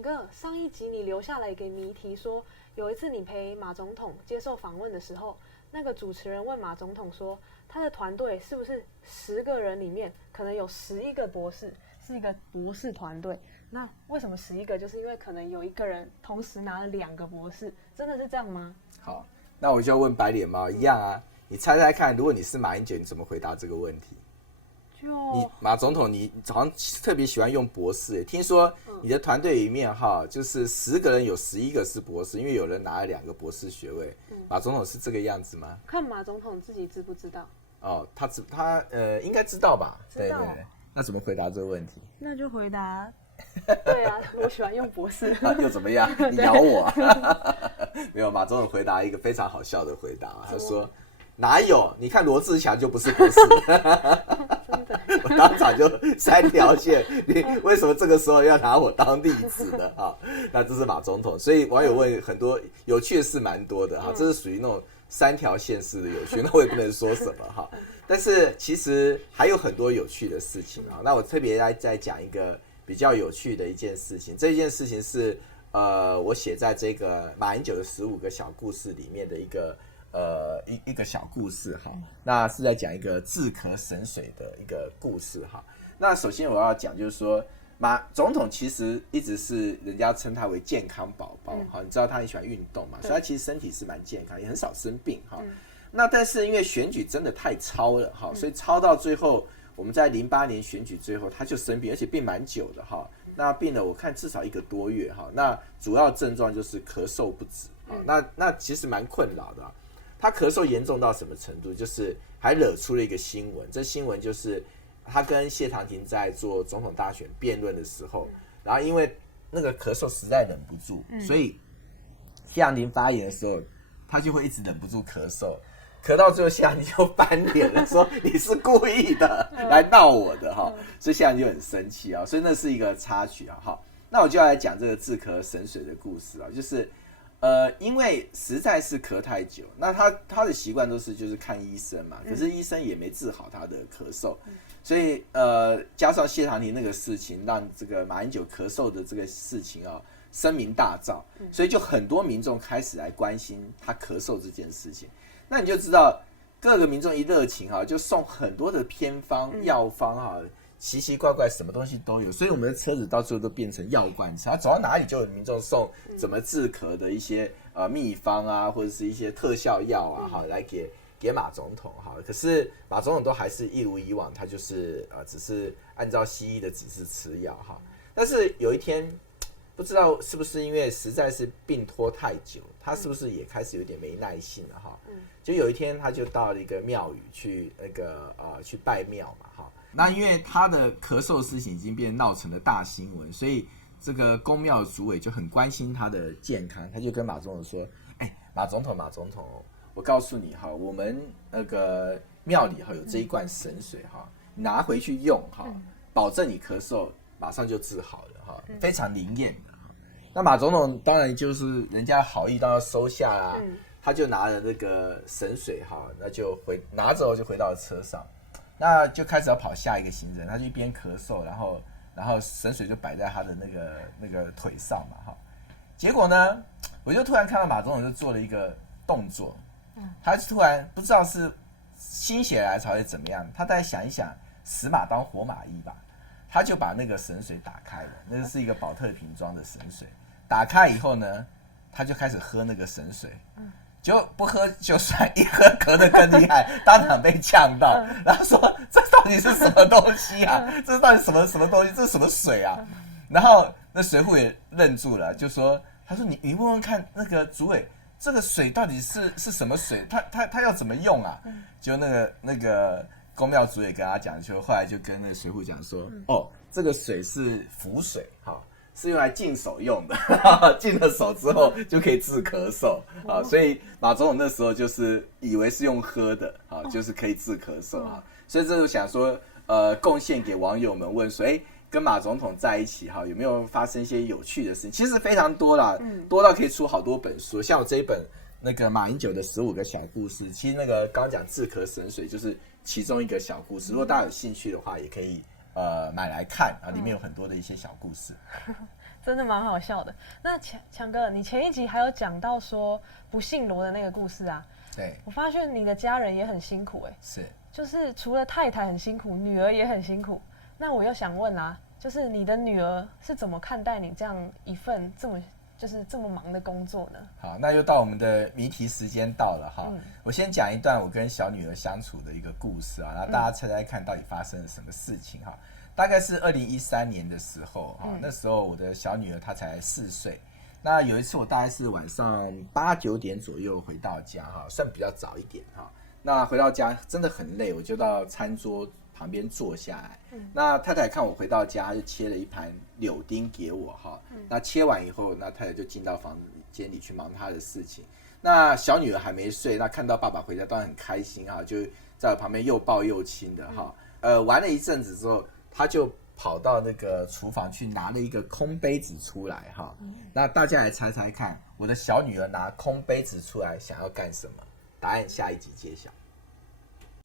哥，上一集你留下了一个谜题说，有一次你陪马总统接受访问的时候，那个主持人问马总统说，他的团队是不是10个人里面可能有11个博士，是一个博士团队？那为什么11个？就是因为可能有一个人同时拿了2个博士，真的是这样吗？好，那我就要问白脸猫一样啊，你猜猜看，如果你是马英九，你怎么回答这个问题？你马总统，你好像特别喜欢用博士，听说你的团队里面哈，就是10个人有11个是博士，因为有人拿了2个博士学位。马总统是这个样子吗？看马总统自己知不知道？哦，他应该知道吧？知道。对。那怎么回答这个问题？那就回答，对啊，我喜欢用博士。又怎么样？你咬我啊？没有，马总统回答一个非常好笑的回答，他说。哪有？你看罗志祥就不是博士，真的，我当场就3条线。你为什么这个时候要拿我当例子呢？哈，那这是马总统，所以网友问很多有趣的事蛮多的哈，这是属于那种3条线式的有趣，那我也不能说什么哈。但是其实还有很多有趣的事情啊。那我特别再讲一个比较有趣的一件事情，这件事情是我写在这个马英九的15个小故事里面的一个小故事哈，那是在讲一个治咳神水的一个故事哈。那首先我要讲就是说，马总统其实一直是人家称他为健康宝宝哈，你知道他很喜欢运动嘛，所以他其实身体是蛮健康，也很少生病哈。那但是因为选举真的太超了哈，所以超到最后，我们在08年选举最后他就生病，而且病蛮久的哈。那病了我看至少1个多月哈。那主要症状就是咳嗽不止啊，那其实蛮困扰的。他咳嗽严重到什么程度？就是还惹出了一个新闻，这新闻就是他跟谢长廷在做总统大选辩论的时候，然后因为那个咳嗽实在忍不住，所以谢长廷发言的时候，他就会一直忍不住咳嗽，咳到最后谢长廷就翻脸了，说你是故意的来闹我的哈，所以谢长廷就很生气啊，所以那是一个插曲啊。好，那我就要来讲这个治咳神水的故事啊，就是因为实在是咳太久，那他的习惯都是就是看医生嘛，可是医生也没治好他的咳嗽，所以加上谢长廷那个事情，让这个马英九咳嗽的这个事情啊声名大噪，所以就很多民众开始来关心他咳嗽这件事情。那你就知道各个民众一热情就送很多的偏方、药方奇奇怪怪什么东西都有，所以我们的车子到最后都变成药罐车，走到哪里就有民众送怎么治咳的一些秘方啊，或者是一些特效药啊，来给马总统哈。可是马总统都还是一如以往，他就是只是按照西医的指示吃药哈。但是有一天，不知道是不是因为实在是病拖太久，他是不是也开始有点没耐性了哈？就有一天他就到了一个庙宇去去拜庙嘛哈。那因为他的咳嗽事情已经变闹成了大新闻，所以这个宫庙主委就很关心他的健康，他就跟马总统说：“马总统，我告诉你哈，我们那个庙里有这一罐神水哈，你拿回去用哈，保证你咳嗽马上就治好了哈，非常灵验的。”那马总统当然就是人家好意当然收下啦，他就拿了那个神水哈，那就拿着就回到了车上。那就开始要跑下一个行程，他就一边咳嗽，然后神水就摆在他的那个腿上嘛哈。结果呢，我就突然看到马总统就做了一个动作，他突然不知道是心血来潮还是怎么样，他再想一想，死马当活马医吧，他就把那个神水打开了，那是一个保特瓶装的神水，打开以后呢，他就开始喝那个神水。就不喝就算，一喝咳得更厉害，当场被呛到，然后说这到底是什么东西啊？这到底什么东西？这是什么水啊？然后那水户也愣住了，就说：“他说你问问看那个主委，这个水到底是什么水？他要怎么用啊？”就那个公庙主委跟他讲，就后来就跟那个水户讲说：“这个水是符水哈。”是用来净手用的，净了手之后就可以治咳嗽啊，所以马总统那时候就是以为是用喝的啊，就是可以治咳嗽啊，所以这就想说贡献给网友们问说，跟马总统在一起哈，有没有发生一些有趣的事情？其实非常多啦，多到可以出好多本书，像我这一本那个马英九的15个小故事，其实那个刚讲治咳神水就是其中一个小故事，如果大家有兴趣的话，也可以买来看啊，里面有很多的一些小故事。真的蛮好笑的。那强哥，你前一集还有讲到说不姓罗的那个故事啊？对，我发现你的家人也很辛苦是，就是除了太太很辛苦，女儿也很辛苦。那我又想问啦，就是你的女儿是怎么看待你这样一份这么忙的工作呢？好，那又到我们的谜题时间到了哈。我先讲一段我跟小女儿相处的一个故事啊，然后大家猜猜看到底发生了什么事情哈。大概是2013年的时候哈，那时候我的小女儿她才4岁。那有一次我大概是晚上8、9点左右回到家哈，算比较早一点哈。那回到家真的很累，我就到餐桌旁边坐下来。那太太看我回到家，就切了一盘柳丁给我哈。那切完以后，那太太就进到房间里去忙她的事情。那小女儿还没睡，那看到爸爸回家当然很开心哈，就在我旁边又抱又亲的哈。玩了一阵子之后，她就跑到那个厨房去拿了一个空杯子出来哈。那大家来猜猜看，我的小女儿拿空杯子出来想要干什么？答案下一集揭晓。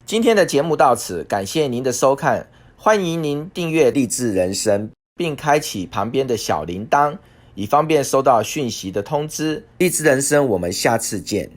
今天的节目到此，感谢您的收看，欢迎您订阅励志人生，并开启旁边的小铃铛，以方便收到讯息的通知。励志人生，我们下次见。